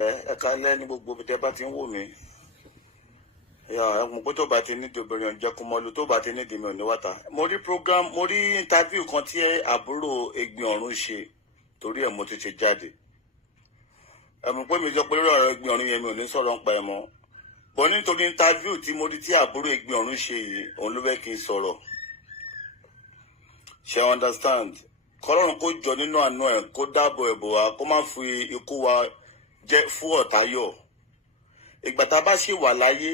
ẹ̀ka lẹ́ni gbogbo bí tẹ́ bá ti ń wò mí mo pé tó bá ti nídìí obìnrin ọ̀jẹ̀ kó mọ́ lu tó bá ti nídìí mi ò ní wáta. mo rí interview kan tí àbúrò Egbin Ọ̀run ṣe torí ẹ̀ mo ti ṣe jáde. ẹ̀mú pé mi jọ pé ọ̀rọ̀ Egbin Ọ̀run yẹn mi ò ní sọ̀rọ̀ ń pa ẹ̀ mọ́. bọ́ nítorí interview tí mo rí tí àbúrò Egbin Ọ̀run ṣe yìí òun ló fẹ́ kí n sọ̀rọ̀. ṣe understand kọ́lọ́run kó jọ nínú àánú ẹ̀ kó dáàbò ẹ̀bò wa kó má fi ikú wa jẹ́ fún ọ̀tá yọ̀. ìgbà tá a bá ṣì wà láyé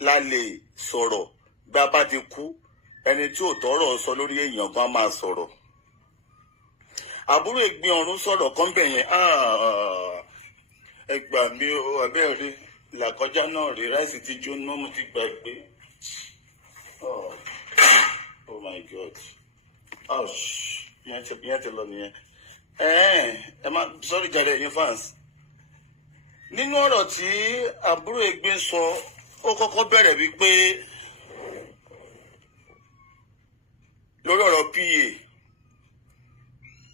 la lè sọ̀rọ̀ bí a bá ti kú ẹni tí ò tọ́rọ̀ sọ lórí èèyàn gan máa sọ̀rọ̀. àbúrò Egbin Ọ̀run sọ̀rọ̀ kan bẹ̀ yẹn ẹ gbà mí o abẹ́rẹ́ làkọjá náà rí ráìsì tí jóná mo ti gbàgbé. Oh my God ìyẹn ti lọ nìyẹn. ẹ má sọ́rí jàre ẹ̀yin fans. nínú ọ̀rọ̀ tí àbúrò Egbin sọ ó kọ́kọ́ bẹ̀rẹ̀ wípé lórí ọ̀rọ̀ PA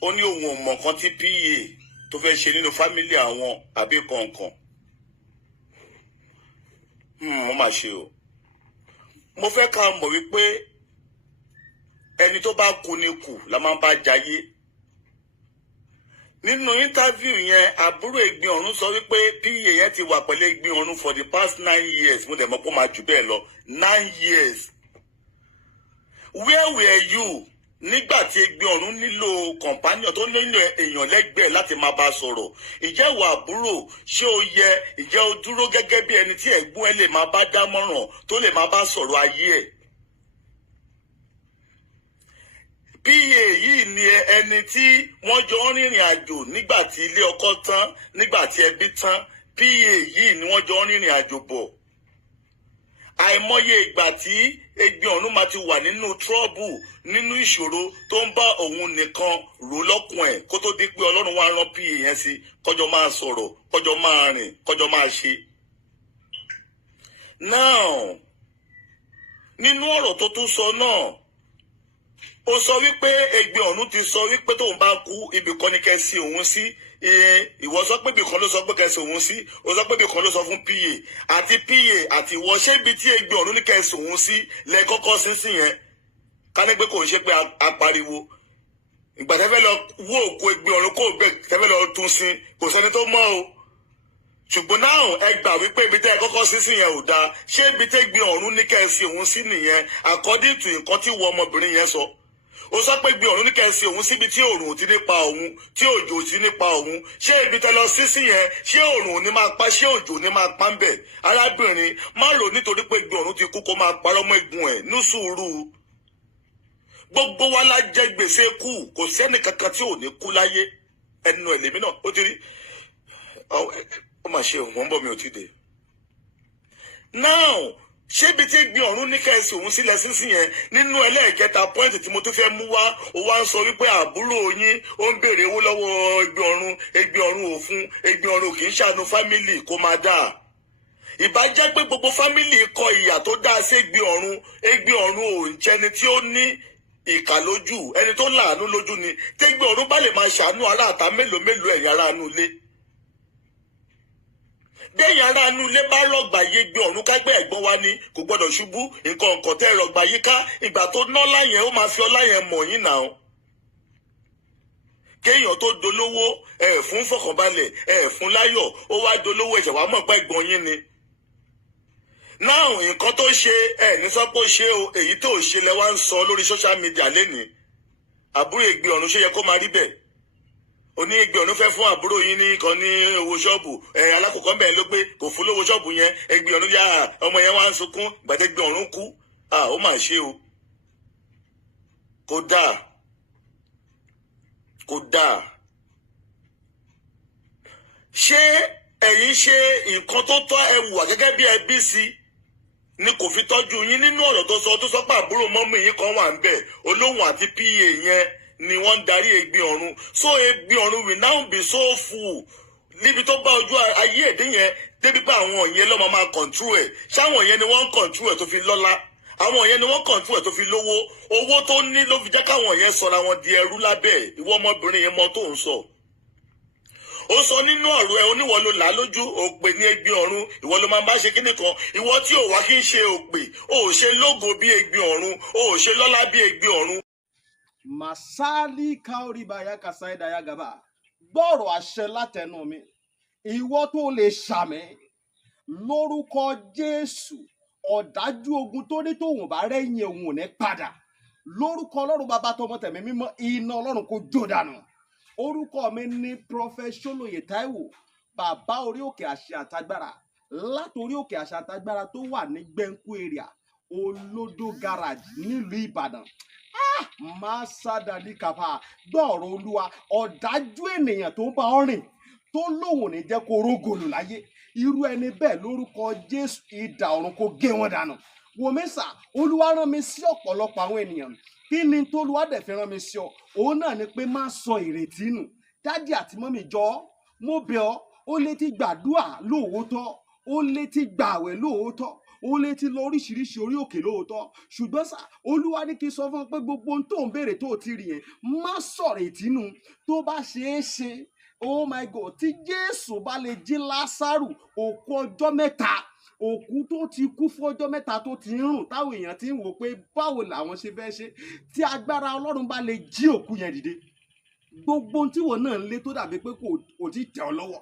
ó ní òun ò mọ̀ kan tí PA tó fẹ́ ṣe nínú fámílì àwọn àbí kọ̀ọ̀kan. mo máa ṣe o. mo fẹ́ ká mọ̀ wípé ẹni tó bá kú ni kù la máa bá jayé. nínú interview yẹn àbúrò Egbin Ọ̀run sọ wípé PA yẹn ti wà pẹ̀lú Egbin Ọ̀run for the past 9 years mo dẹ̀ mọ̀ pé ó máa jù bẹ́ẹ̀ lọ 9 years. Where were you nígbà tí Egbin Ọ̀run nílò companion tó nílò èèyàn lẹ́gbẹ̀ẹ́ láti máa bá sọ̀rọ̀? ìjẹ́ ìwà àbúrò ṣé ó yẹ ìjẹ́ ó dúró gẹ́gẹ́ bí ẹni tí ẹ̀gbọ́n ẹ lè máa bá dámọ̀ràn tó lè máa bá sọ̀rọ̀ ayé ẹ̀? PA yìí ni ẹni tí wọ́n jọ ń rìnrìn àjò nígbà tí ilé ọkọ tán nígbà tí ẹbí tán. PA yìí ni wọ́n jọ ń rìnrìn àjò bọ̀. àìmọye ìgbà tí Egbin Ọ̀run máa ti wà nínú trouble nínú ìṣòro tó ń bá òun nìkan rò lọ́kùn ẹ̀ kó tó di pé Ọlọ́run wá rán PA yẹn sí kọjọ máa sọ̀rọ̀ kọjọ máa rìn kọjọ máa ṣe. now nínú ọ̀rọ̀ tó tún sọ náà ó sọ wípé Egbin Ọ̀run ti sọ wípé tóun bá kú ibìkan ni kẹ́ sí òun sí. ìwọ sọ pé ibìkan ló sọ pé kẹ́ sí òun sí ó sọ pé ibìkan ló sọ fún PA àti PA àti ìwọ ṣé ibi tí Egbin Ọ̀run ní kẹ́ sí òun sí lẹ kọ́kọ́ sí yẹn ká ní pé kò ń ṣe pé apariwo. ìgbà tẹ́fẹ́ lọ wó òkú Egbin Ọ̀run kó gbẹ tẹ́fẹ́ lọ tún sí kò sẹ́ni tó mọ̀ o. ṣùgbọ́n náà ẹ gbà wípé ibi tẹ́ ẹ kọ́kọ́ sí yẹn ò dáa ṣé ibi tẹ́ Egbin Ọ̀run ní kẹ́ sí òun sí nìyẹn according to nǹkan tí wọ ọmọbìnrin yẹn sọ. ó sọ pé Egbin Ọ̀run ní kẹ́sì òun síbi tí òòrùn ò ti nípa òun tí òjò ò ti nípa òun. ṣé ibi tẹ́ lọ sí yẹn ṣé òòrùn ò ní máa pa ṣé òjò ò ní máa pa ń bẹ̀? arábìnrin má rò nítorí pé Egbin Ọ̀run ti kú kó máa parọ́ mọ́ egun ẹ̀ ní sùúrù. gbogbo wa la jẹ gbèsè kú kò sẹ́ni kankan tí ò ní kú láyé. ẹnu ẹ̀ lèmi náà ó ti rí ó mà ṣe òun bọ̀ mi ò ti dé. now ṣé ibi tí Egbin Ọ̀run ní kẹ́sì òun sílẹ̀ sísìn yẹn nínú ẹlẹ́ẹ̀kẹta pọ́ìntì tí mo tún fẹ́ mú wá ó wá ń sọ wípé àbúrò yín ó ń béèrè owó lọ́wọ́ Egbin Ọ̀run Egbin Ọ̀run ò fún Egbin Ọ̀run kì í ṣàánú fámìlì kó máa dà. ìbá jẹ́ pé gbogbo fámìlì kọ ìyà tó dá sí Egbin Ọ̀run Egbin Ọ̀run ò ń jẹni tí ó ní ìkà lójú ẹni tó láàánú lójú ni tẹ́gbin Ọ̀run bá lè máa ṣàánú aráàta mélòó mélòó ẹ̀yìn aráàánú ilé. bẹ́ẹ̀yìn ara inú ilé bá rọ̀gbà yé Egbin Ọ̀run kágbẹ́ ẹ̀gbọ́n wa ni kò gbọ́dọ̀ ṣubú nǹkan ọ̀kan tẹ́ rọ̀gbà yí ká ìgbà tó ná láyẹn ó máa fi ọlá yẹn mọ̀ yín náà. kéèyàn tó dolówó fún fọkànbalẹ̀ fún láyọ̀ ó wá dolówó ẹ̀ṣẹ̀ wàá mọ̀ pé ẹ̀gbọ́n yín ni. náà nǹkan tó ṣe ní sọ pé ó ṣe o èyí tó ṣe lẹ wá ń sọ lórí social media lénìí. àbúrò Egbin Ọ̀run ṣe yẹ kó máa rí bẹ́ẹ̀. oní Egbin Ọ̀run fẹ́ fún àbúrò yín ní kan ní owó ṣọ́ọ̀bù alákòókò bẹ́ẹ̀ ló pé kò fún lówó ṣọ́ọ̀bù yẹn Egbin Ọ̀run yá ọmọ yẹn wá ń sunkún gbàtẹ́ Egbin Ọ̀run kú ó mà ṣe o. kò dáa. ṣé ẹ̀yin ṣe nǹkan tó tọ́ ẹ wùwà gẹ́gẹ́ bí ẹbí sí ni kò fi tọ́jú yín nínú ọ̀rọ̀ tó sọ pé àbúrò mọ́mú yín kan wà ń bẹ̀ olóhùn àti PA yẹn ni wọ́n ń darí Egbin Ọ̀run. so Egbin Ọ̀run will now be so full níbi tó bá ojú ayé èdè yẹn débi pé àwọn yẹn lọ́mọ máa kọ̀ǹtú ẹ̀ ṣáwọn yẹn ni wọ́n ń kọ̀ǹtú ẹ̀ tó fi lọ́lá àwọn yẹn ni wọ́n kọ̀ǹtú ẹ̀ tó fi lówó owó tó ní ló fi jẹ́ káwọn yẹn sọra wọn di ẹrú lábẹ́ ìwọ ọmọbìnrin yẹn mọ tó ń sọ. ó sọ nínú ọ̀rọ̀ ẹ oníwọ ló là lójú òpè ní ẹgbin ọ̀run ìwọ ló máa ń bá ṣe kíní kan ìwọ tí ò wá kí ń ṣe òpè ò ṣe lógo bí ẹgbin ọ̀run ò ṣe lọ́lá bí ẹgbin ọ̀run. Masali kaoribaya kasaidaya gaba gbọ́rọ̀ àṣẹ látẹnu mi ìwọ tó lè ṣàmì lórúkọ Jésù ọ̀dájú ogun tó ní tòun bá rẹ́yìn òun ò ní padà lórúkọ Ọlọ́run bàbá tọmọ tẹ̀mí mímọ́ iná Ọlọ́run kò jó dànù. Orúkọ mi ní Prophet Ṣólóyè Táíwò bàbá orí òkè àṣẹ àtagbára látòrí òkè àṣẹ àtagbára tó wà ní Gbẹ́ńkú area Olódó garage nílùú Ìbàdàn. Máa sádàlí kàfà gbọ́ọ̀rọ̀ Olúwa ọ̀dájú ènìyàn tó bá ọ rìn tó lóun ní jẹ́ kó rógòlù láyé irú ẹni bẹ́ẹ̀ lórúkọ Jésù idà ọ̀run kó gé wọn dànù. Wòmísà Olúwa rán mi sí ọ̀pọ̀lọpọ̀ àwọn ènìyàn kí ni t'Olúwa dẹ̀ fi rán mi sí ọ òun náà ni pé má sọ ìrètí nù. Dádì àti mọ́mì jọ̀ọ́ mo bẹ̀ ọ́ ó lè ti gbàdúrà lóòótọ́ ó lè ti gbààwẹ̀ lóòótọ́ ó lè ti lọ oríṣiríṣi orí òkè lóòótọ́ ṣùgbọ́n sá Olúwa ní kí n sọ fún ọ pé gbogbo ohun tó ń béèrè tó ti rí yẹn má sọ̀rọ̀ ìtínú tó bá ṣeé ṣe oh my God tí Jésù bá lè jí Lásárù òkú ọjọ́ mẹ́ta òkú tó ti kú fún ọjọ́ mẹ́ta tó ti ń rùn táwọn èèyàn ti ń wò pé báwo làwọn ṣe fẹ́ ṣe tí agbára Ọlọ́run bá lè jí òkú yẹn dìde gbogbo ohun tí wọn náà ń lé tó dàbí pé kò tí tẹ̀ ọ́ lọ́wọ́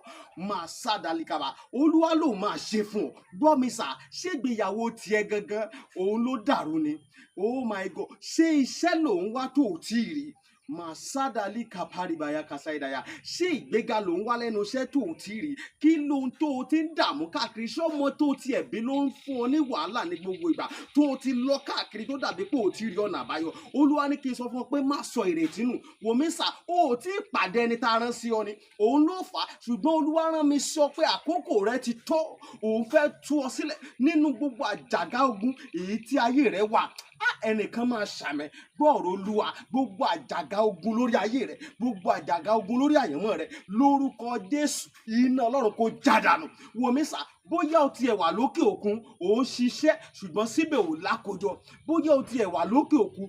máa sádàlíkàbà Olúwa ló máa ṣe fún ọ gbọ́ mi sà ṣégbéyàwó tiẹ̀ gangan òun ló dàrú ni oh my God ṣé iṣẹ́ lòun wá tó ò tí ì rí Masadali kaparibaya kasaidaya ṣé ìgbéga ló ń wá lẹ́nu iṣẹ́ tó ò tí rí kí ló ń tó o ti ń dààmú káàkiri ṣọmọ tó ti ẹ̀bí ló ń fún ọ ní wàhálà ní gbogbo ìgbà tó o ti lọ káàkiri tó dàbí pé o ti rí ọ̀nà àbáyọ Olúwa ní kí n sọ fún ọ pé má sọ ìrètí nù wòmísà o ò tí ì pàdé ẹni tá a rán sí ọ ni òun ló fà á ṣùgbọ́n Olúwa rán mi sọ pé àkókò rẹ ti tó òun fẹ́ tú ọ sílẹ̀ nínú gbogbo àjàgà ogun èyí tí ayé rẹ wà ẹnìkan máa ṣàmẹ gbọ́ọ̀rọ̀ Olúwa gbogbo àjàgà ogun lórí ayé rẹ gbogbo àjàgà ogun lórí àyànmọ́ rẹ lórúkọ Jésù iná Ọlọ́run kó jádànù wòmísà bóyá o tiẹ̀ wà lókè òkun ò ń ṣiṣẹ́ ṣùgbọ́n síbẹ̀ ò lákòjọ bóyá o tiẹ̀ wà lókè òkun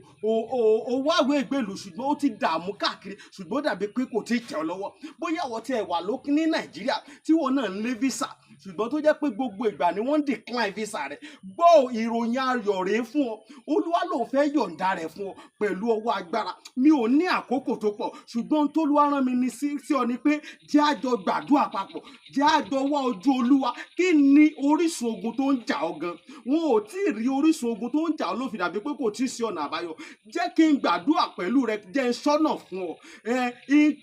ò wáwé ìgbèlú ṣùgbọ́n ó ti dààmú káàkiri ṣùgbọ́n ó dàbí pé kò tí ì tẹ̀ ọ́ lọ́wọ́ bóyá o tiẹ̀ wà lókè ní Nàìjíríà tí wọn náà ń lé visa ṣùgbọ́n tó jẹ́ pé gbogbo ìgbà ni wọ́n ń decline visa rẹ̀ gbọ́ ìròyìn ayọ̀ rèé fún ọ Olúwa ló fẹ́ yọ̀ǹda rẹ̀ fún ọ pẹ̀lú ọwọ́ agbára mi ò ní àkókò tó pọ̀ ṣùgbọ́n t'Olúwa rán mi ní sí ọ ni pé jẹ́ a jọ gbàdúrà papọ̀ jẹ́ a jọ wá ojú Olúwa kí ni orísun ogun tó ń jà ọ́ gan wọn ò tí ì rí orísun ogun tó ń jà ọ́ ló fi dàbí pé kò tí ì sí ọ̀nà àbáyọ jẹ́ kí n gbàdúrà pẹ̀lú rẹ jẹ́ n sọ́nà fún ọ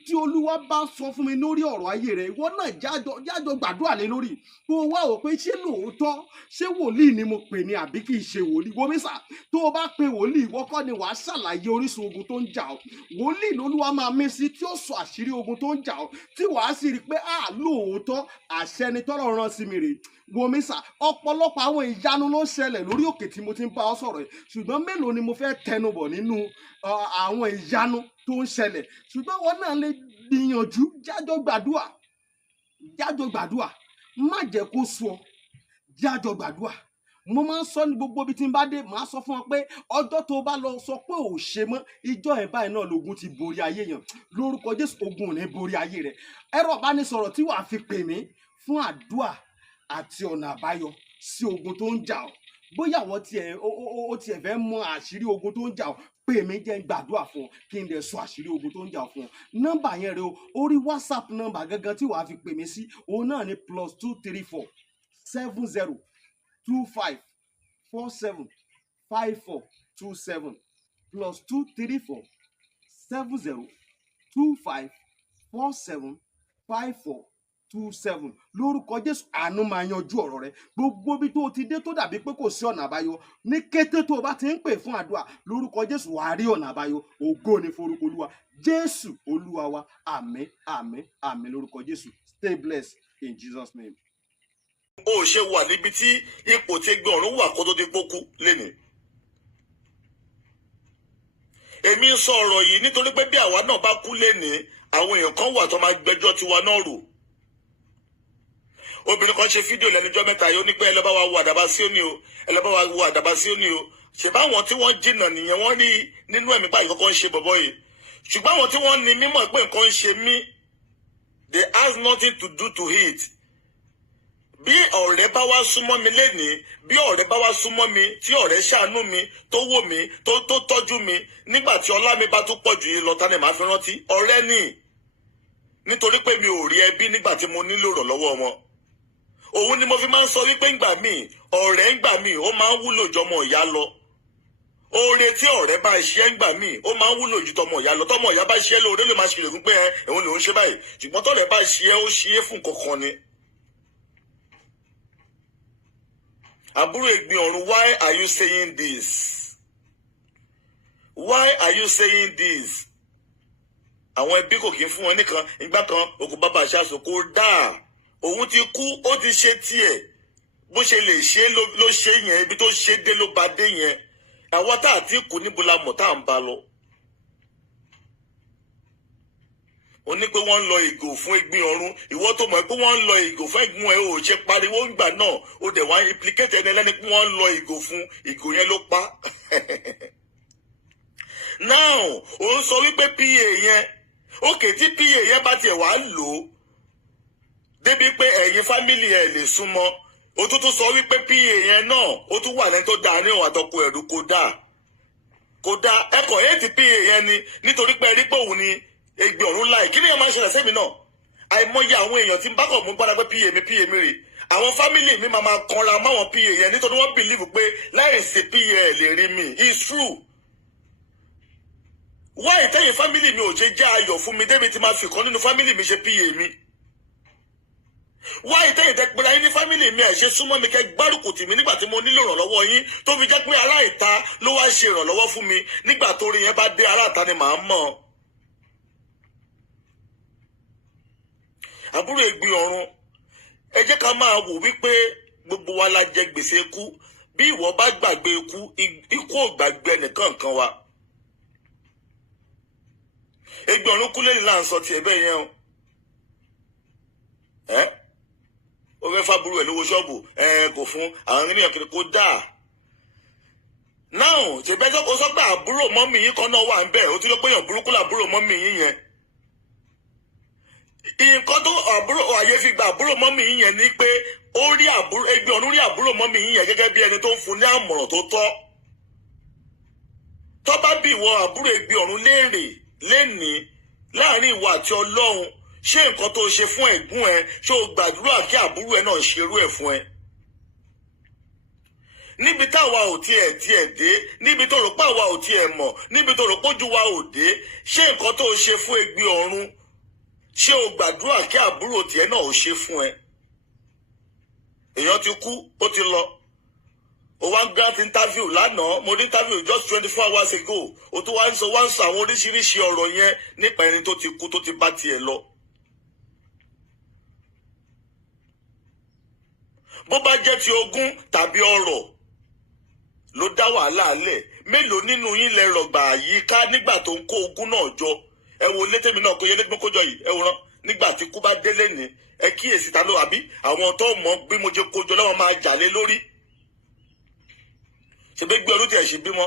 tí Olúwa bá sọ fún mi lórí ọ̀rọ̀ ayé rẹ ìwọ náà jájọ gbàdúrà lé lórí kó o wá wò pé ṣé lóòótọ́ ṣé wòlíì ni mo pè ní àbí kì í ṣe wòlíì wòmísà tó o bá pe wòlíì ìwọ kọ́ ni wàá ṣàlàyé orísun ogun tó ń jà ọ́ wòlíì lolúwa máa mí sí tí ó sọ àṣírí ogun tó ń jà ọ́ tí wàá sì rí i pé lóòótọ́ àṣẹ ni tọ́lọ́run rán sí mi rè wòmísà ọ̀pọ̀lọpọ̀ àwọn ìyanu ló ṣẹlẹ̀ lórí òkè tí mo ti ń bá ọ sọ̀rọ̀ yìí ṣùgbọ́n mélòó ni mo fẹ́ tẹnubọ̀ nínú àwọn ìyanu tó ń ṣẹlẹ̀ ṣùgbọ́n wọn náà lè gbìyànjú jájọ gbàdúrà má jẹ́ kó sú ọ jájọ gbàdúrà mo máa ń sọ ní gbogbo ibi tí n bá dé màá sọ fún ọ pé ọjọ́ tó bá lọ sọ pé ò ṣe mọ́ ìjọ ẹ̀ báyìí náà lógun ti borí ayé yẹn lórúkọ Jésù ogun ò ní borí ayé rẹ ẹ̀rọ ìbánisọ̀rọ̀ tí wàá fi pè mí fún àdúà àti ọ̀nà àbáyọ sí ogun tó ń jà ọ́ bóyá àwọn tiẹ̀ fẹ́ mọ àṣírí ogun tó ń jà ọ́ pè mí jẹ́ gbàdúrà fún ọ kí n lè sọ àṣírí ogun tó ń jà fún ọ nọ́mbà yẹn rẹ o orí WhatsApp nọ́mbà gangan tí wàá fi pè mí sí òun náà ni +234 70 25 47 54 27 +234 70 25 47 54 27 lórúkọ Jésù àánú máa yanjú ọ̀rọ̀ rẹ gbogbo bí tó ti dé tó dàbí pé kò sí ọ̀nà àbáyọ ní kété tó o bá ti ń pè fún àdúrà lórúkọ Jésù wàá rí ọ̀nà àbáyọ ògo ni forúkọ Olúwa Jésù Olúwa wa àmín àmín àmín lórúkọ Jésù stay blessed in Jesus name. ó ṣe wà níbi tí ipò tí gbé ọ̀run wà kó tó dé pókú lénìí. èmi ń sọ ọ̀rọ̀ yìí nítorí pé bí àwa náà bá kú lénìí àwọn èèyàn kan wà tó máa gbẹ́jọ́ tiwa náà rò. obìnrin kan ṣe fídíò lẹ́nujọ́ mẹ́ta yìí ó ní pé ẹ lọ bá wa wo àdàbà Síónì o ẹ lọ bá wa wo àdàbà Síónì o ṣèbá àwọn tí wọ́n jìnnà nìyẹn wọ́n rí nínú ẹ̀mí báyìí kọ́kọ́ ń ṣe bọ̀bọ̀ yìí ṣùgbọ́n àwọn tí wọ́n ní mímọ̀ pé nǹkan ń ṣe mí they has nothing to do to it. Bí ọ̀rẹ́ bá wá súnmọ́ mi lénìí, bí ọ̀rẹ́ bá wá súnmọ́ mi, tí ọ̀rẹ́ ṣàánú mi, tó wò mí, tó tọ́jú mi, nígbà tí ọlá mi bá tún pọ̀ jù yìí lọ tán ni màá fi rántí. Ọ̀rẹ́ ni. Nítorí pé mi ò rí ẹbí nígbà tí mo nílò ìrànlọ́wọ́ wọn. Òun ni mo fi máa ń sọ wípé ńgbà míì, ọ̀rẹ́ ńgbà míì, ó máa ń wúlò jọmọ ìyá lọ. Oore tí ọ̀rẹ́ bá ṣe ńgbà míì, ó máa ń wúlò ju tọmọ ìyá lọ. Tọmọ ìyá bá ṣe lóore lè máa ṣe lè fún pé ẹ̀hún lòún ṣe báyìí. Ṣùgbọ́n tọ́rẹ́ bá ṣe ó ṣe é fún kankan ni. Àbúrò Ẹ̀gbin Ọ̀run, why are you saying this? Why are you saying this? Àwọn ẹbí kò kí ń fún wọn nìkan, ìgbà kan òkú bàbá aṣáṣo kò dáa. Òun ti kú, ó ti ṣe tiẹ̀. Bó ṣe lè ṣe ló ṣe yẹn, ibi tó ṣe dé ló bá dé yẹn. Àwa tá àti kù níbo la mọ̀ tá à ń bá lọ. Ó ní pé wọ́n ń lọ ìgò fún Ẹ̀gbin Ọ̀run. Ìwọ tó mọ̀ pé wọ́n ń lọ ìgò fún ẹ̀gbọ́n ẹ̀ ò ṣe pariwo ńgbà náà. Ó dẹ̀ wá implicate ẹni ẹlẹ́ni pé wọ́n ń lọ ìgò fún ìgò yẹn ló pa. Now, ó ń sọ wípé PA yẹn, òkè tí PA yẹn bá tiẹ̀ wá lò ó, débi pé ẹ̀yin fámìlì ẹ̀ lè súnmọ́. Ó tún sọ wípé PA yẹn náà, ó tún wà lẹ́ni tó dáa ní òun àtọkọ ẹ̀rú kò dáa. Kò dáa, ẹ̀kọ́ èyí PA yẹn ni nítorí pé rí pé òun ni Ẹ̀gbin Ọ̀run láì. Kí ni ẹ̀ máa ń ṣẹlẹ̀ sẹ́mi náà? Àìmọye àwọn èèyàn tí ń bá kọ̀ mú gbára pé PA mi rè. Àwọn fámìlì mi máa kanra máwọn PA yẹn nítorí wọ́n bìlíìfù pé láì sí PA ẹ̀ lè rí mi. It's true. Why ìtẹ́yìn fámìlì mi ò ṣe jẹ́ ayọ̀ fún mi débi tí máa fi kan nínú fámìlì mi ṣe PA mi? Why ìtẹ́yìn tẹ́ pera yín ní fámìlì mi ẹ̀ ṣe súnmọ́ mi kẹ́ gbárùkù tì mí nígbà tí mo nílò ìrànlọ́wọ́ yín tó fi jẹ́ pé ará ìta ló wá ṣe ìrànlọ́wọ́ fún mi nígbà tó rí yẹn bá dé ará ìta ni màá mọ̀. Àbúrò Ẹ̀gbin Ọ̀run, ẹ jẹ́ ká máa wò wípé gbogbo wa la jẹ gbèsè ikú. Bí ìwọ bá gbàgbé ikú, ikú ò gbàgbé ẹnìkankan wa. Ẹ̀gbin Ọ̀run kú lẹ́yìn là ń sọ tiẹ̀ bẹ́ẹ̀ yẹn o. Ó fẹ́ fábúrò ẹ̀ lówó ṣọ́ọ̀bù kò fún àwọn ènìyàn kiri kó dáa. Now, ṣèbẹ́jọ́ kó sọ pé àbúrò mọ́mì yín kan náà wà ń bẹ̀, ó ti lọ pé èèyàn burúkú làbúrò mọ́mì yín yẹn. Nǹkan tó àbúrò àyè fi gba àbúrò mọ́mì yín yẹn ni pé ó rí àbúrò Ẹ̀gbin Ọ̀run rí àbúrò mọ́mì yín yẹn gẹ́gẹ́ bí ẹni tó ń fún ní àmọ̀ràn tó tọ́. Tó bá bí ìwọ àbúrò Ẹ̀gbin Ọ̀run léèrè lénìí láàrin ìwọ àti Ọlọ́run, ṣé nǹkan tó ṣe fún ẹ̀gbọ́n ẹ, ṣé o gbàdúrà kí àbúrò ẹ náà ṣerú ẹ̀ fún ẹ? Níbi táwa ò tiẹ̀ dé, níbi tó rò pé àwa ò tiẹ̀ mọ̀, níbi tó rò pé ojú wa ò dé, ṣé nǹkan tó ṣe fún Ẹ̀gbin Ọ̀run, ṣé o gbàdúrà kí àbúrò tiẹ̀ náà ò ṣe fún ẹ? Èèyàn ti kú, ó ti lọ. O wá ń grant interview lánàá, mo ní interview just 24 hours ago. O tún wá ń sọ àwọn oríṣiríṣi ọ̀rọ̀ yẹn nípa ẹni tó ti kú tó ti bá tiẹ̀ lọ. Bó bá jẹ́ ti ogún tàbí ọrọ̀ ló dá wàhálà lẹ̀, mélòó nínú yín lẹ rọ̀gbà àyíká nígbà tó ń kó ogún náà jọ? Ẹ wo létèmi náà kó yẹ lẹ́gbẹ́ kójọ yìí, ẹ wòran nígbà tí kú bá délé ní ẹ kíyèsí ta ló àbí àwọn tó mọ̀ bí mo jẹ́ kójọ lọ́wọ́ máa jà lé lórí. Ṣebí Ẹ̀gbin Ọ̀run tiẹ̀ ṣe bímọ.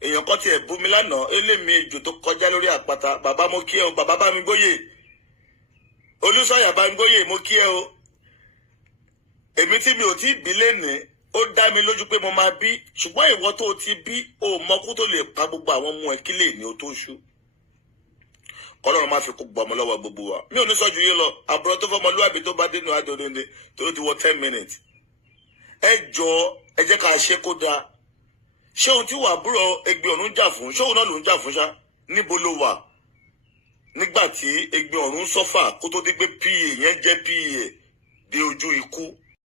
Èèyàn kan tiẹ̀ bú mi lánàá, elémi ejò tó kọjá lórí àpáta. Bàbá mo kí ẹ o, bàbá bá mi gbóyè. Olúṣọ̀yà bá mi gbóyè, mo kí ẹ o. Èmi tí mi ò tí bí lénìí, ó dá mi lójú pé mo máa bí. Ṣùgbọ́n ìwọ tó ti bí, o mọ kú tó lè pa gbogbo àwọn ọmọ ẹ kí lè ní o tó ṣú. Kọ́lọ́run máa fi kó gbọ́ ọmọ lọ́wọ́ gbogbo wa. Mi ò ní sọ́jú yín lọ. Àbúrò tó fọmọlúwàbí tó bá dénú adòdòdè tó ti wọ 10 minutes. Ẹ jọ̀ọ́, ẹ jẹ́ ká ṣe kó dáa. Ṣé ohun tí wà àbúrò Ẹ̀gbin Ọ̀run jà fún, ṣé òun náà ló ń jà fún ṣá? Níbo ló wà? Nígbà tí Ẹ̀gbin Ọ̀run sọ́fà kó tó dé pé PA yẹn jẹ́ PA dé ojú ikú.